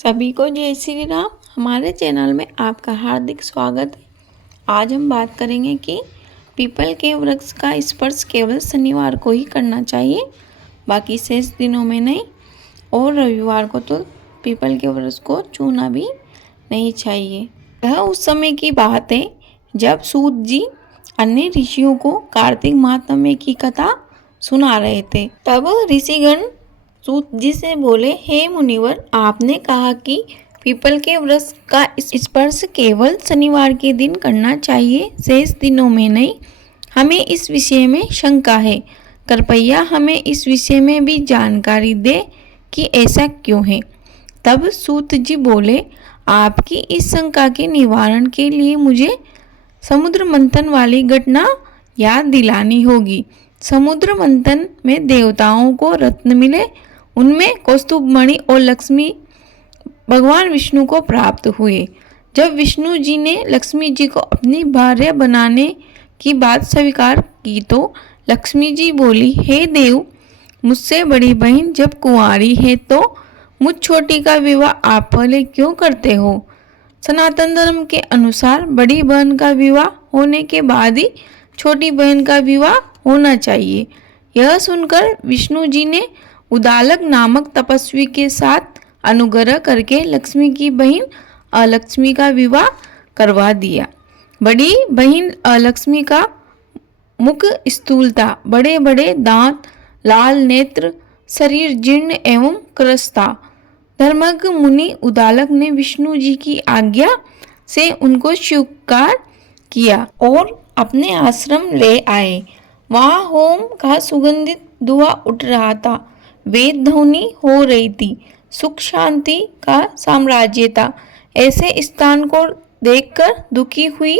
सभी को जय श्री राम। हमारे चैनल में आपका हार्दिक स्वागत है। आज हम बात करेंगे कि पीपल के वृक्ष का स्पर्श केवल शनिवार को ही करना चाहिए, बाकी शेष दिनों में नहीं। और रविवार को तो पीपल के वृक्ष को छूना भी नहीं चाहिए। यह उस समय की बात है जब सूत जी अन्य ऋषियों को कार्तिक महात्म्य की कथा सुना रहे थे। तब ऋषिगण सूत जी से बोले, हे मुनिवर, आपने कहा कि पीपल के वृक्ष का स्पर्श केवल शनिवार के दिन करना चाहिए, शेष दिनों में नहीं। हमें इस विषय में शंका है, कृपया हमें इस विषय में भी जानकारी दे कि ऐसा क्यों है। तब सूत जी बोले, आपकी इस शंका के निवारण के लिए मुझे समुद्र मंथन वाली घटना याद दिलानी होगी। समुद्र मंथन में देवताओं को रत्न मिले, उनमें कौस्तुभ मणि और लक्ष्मी भगवान विष्णु को प्राप्त हुए। जब विष्णु जी ने लक्ष्मी जी को अपनी भार्या बनाने की बात स्वीकार की तो लक्ष्मी जी बोली, हे देव, मुझसे बड़ी बहन जब कुंवारी है तो मुझ छोटी का विवाह आप पहले क्यों करते हो। सनातन धर्म के अनुसार बड़ी बहन का विवाह होने के बाद ही छोटी बहन का विवाह होना चाहिए। यह सुनकर विष्णु जी ने उदालक नामक तपस्वी के साथ अनुग्रह करके लक्ष्मी की बहन अलक्ष्मी का विवाह करवा दिया। बड़ी बहन अलक्ष्मी का मुख स्थूल था, बड़े बड़े दांत, लाल नेत्र, शरीर जीर्ण एवं क्रस था। धर्मज्ञ मुनि उदालक ने विष्णु जी की आज्ञा से उनको स्वीकार किया और अपने आश्रम ले आए। वहाँ होम का सुगंधित धुआं उठ रहा था, वेद ध्वनि हो रही थी, सुख शांति का साम्राज्य था। ऐसे स्थान को देखकर दुखी हुई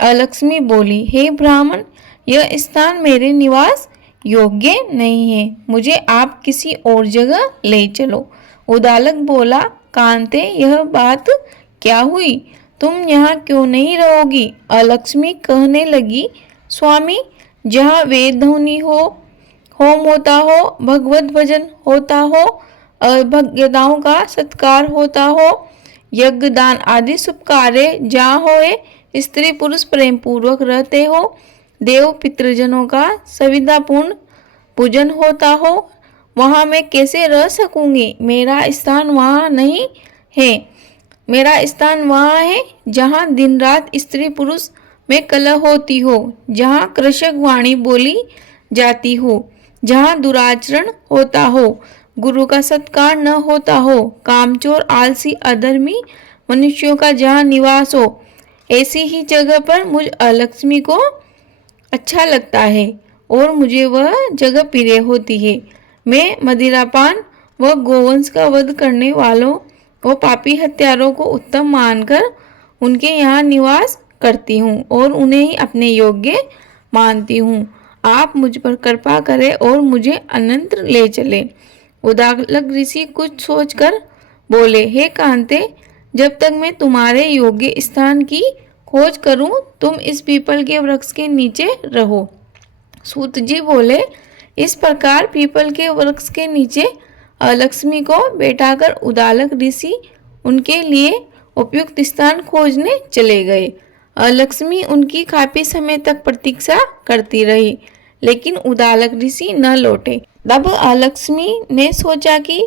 अलक्ष्मी बोली, हे ब्राह्मण, यह स्थान मेरे निवास योग्य नहीं है, मुझे आप किसी और जगह ले चलो। उदालक बोला, कांते, यह बात क्या हुई, तुम यहाँ क्यों नहीं रहोगी। अलक्ष्मी कहने लगी, स्वामी, जहाँ वेद ध्वनि हो, होम होता हो, भगवत भजन होता हो, अभज्ञताओं का सत्कार होता हो, यज्ञ दान आदि शुभ कार्य जहाँ होए, स्त्री पुरुष प्रेम पूर्वक रहते हो, देव पितृजनों का सवितापूर्ण पूजन होता हो, वहाँ मैं कैसे रह सकूंगी। मेरा स्थान वहाँ नहीं है। मेरा स्थान वहाँ है जहाँ दिन रात स्त्री पुरुष में कलह होती हो, जहाँ कृषक वाणी बोली जाती हो, जहाँ दुराचरण होता हो, गुरु का सत्कार न होता हो, कामचोर आलसी अधर्मी मनुष्यों का जहाँ निवास हो, ऐसी ही जगह पर मुझ अलक्ष्मी को अच्छा लगता है और मुझे वह जगह प्रिय होती है। मैं मदिरापान व गोवंश का वध करने वालों व पापी हत्यारों को उत्तम मानकर उनके यहाँ निवास करती हूँ और उन्हें ही अपने योग्य मानती हूँ। आप मुझ पर कृपा करें और मुझे अन्यत्र ले चले। उदालक ऋषि कुछ सोचकर बोले, हे कांते, जब तक मैं तुम्हारे योग्य स्थान की खोज करूं, तुम इस पीपल के वृक्ष के नीचे रहो। सूत जी बोले, इस प्रकार पीपल के वृक्ष के नीचे अलक्ष्मी को बैठाकर उदालक ऋषि उनके लिए उपयुक्त स्थान खोजने चले गए। अलक्ष्मी उनकी काफी समय तक प्रतीक्षा करती रही, लेकिन उदालक ऋषि न लौटे। तब अलक्ष्मी ने सोचा कि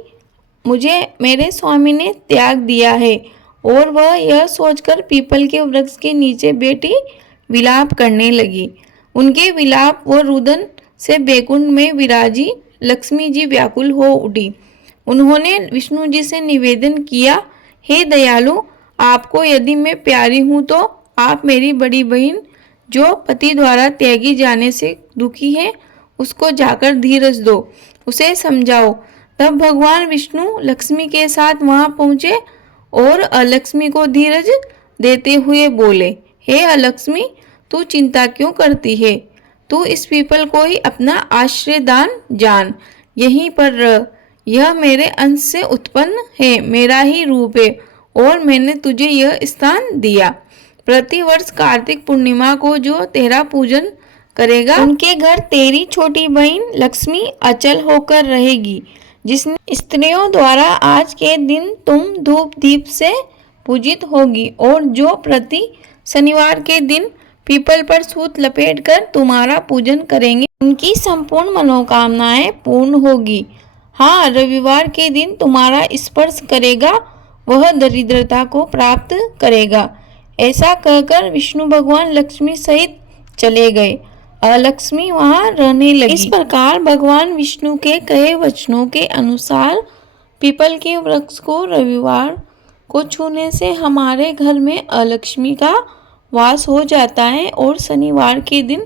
मुझे मेरे स्वामी ने त्याग दिया है, और वह यह सोचकर पीपल के वृक्ष के नीचे बैठी विलाप करने लगी। उनके विलाप व रुदन से बैकुंठ में विराजी लक्ष्मी जी व्याकुल हो उठी। उन्होंने विष्णु जी से निवेदन किया, हे दयालु, आपको यदि मैं प्यारी हूँ तो आप मेरी बड़ी बहन जो पति द्वारा त्यागी जाने से दुखी है, उसको जाकर धीरज दो, उसे समझाओ। तब भगवान विष्णु लक्ष्मी के साथ वहां पहुंचे और अलक्ष्मी को धीरज देते हुए बोले, हे अलक्ष्मी, तू चिंता क्यों करती है। तू इस पीपल को ही अपना आश्रय दान जान, यहीं पर रह। यह मेरे अंश से उत्पन्न है, मेरा ही रूप है और मैंने तुझे यह स्थान दिया। प्रतिवर्ष कार्तिक पूर्णिमा को जो तेरा पूजन करेगा, उनके घर तेरी छोटी बहन लक्ष्मी अचल होकर रहेगी। जिसने स्त्रियों द्वारा आज के दिन तुम धूप दीप से पूजित होगी और जो प्रति शनिवार के दिन पीपल पर सूत लपेटकर तुम्हारा पूजन करेंगे उनकी संपूर्ण मनोकामनाएं पूर्ण होगी। हाँ, रविवार के दिन तुम्हारा स्पर्श करेगा वह दरिद्रता को प्राप्त करेगा। ऐसा कहकर विष्णु भगवान लक्ष्मी सहित चले गए। अलक्ष्मी वहां रहने लगी। इस प्रकार भगवान विष्णु के कहे वचनों के अनुसार पीपल के वृक्ष को रविवार को छूने से हमारे घर में अलक्ष्मी का वास हो जाता है और शनिवार के दिन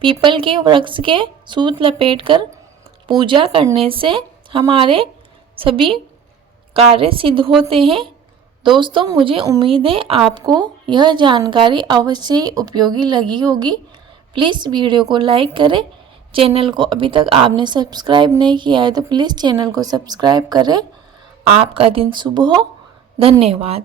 पीपल के वृक्ष के सूत लपेटकर पूजा करने से हमारे सभी कार्य सिद्ध होते हैं। दोस्तों, मुझे उम्मीद है आपको यह जानकारी अवश्य ही उपयोगी लगी होगी। प्लीज़ वीडियो को लाइक करें। चैनल को अभी तक आपने सब्सक्राइब नहीं किया है तो प्लीज़ चैनल को सब्सक्राइब करें। आपका दिन शुभ हो। धन्यवाद।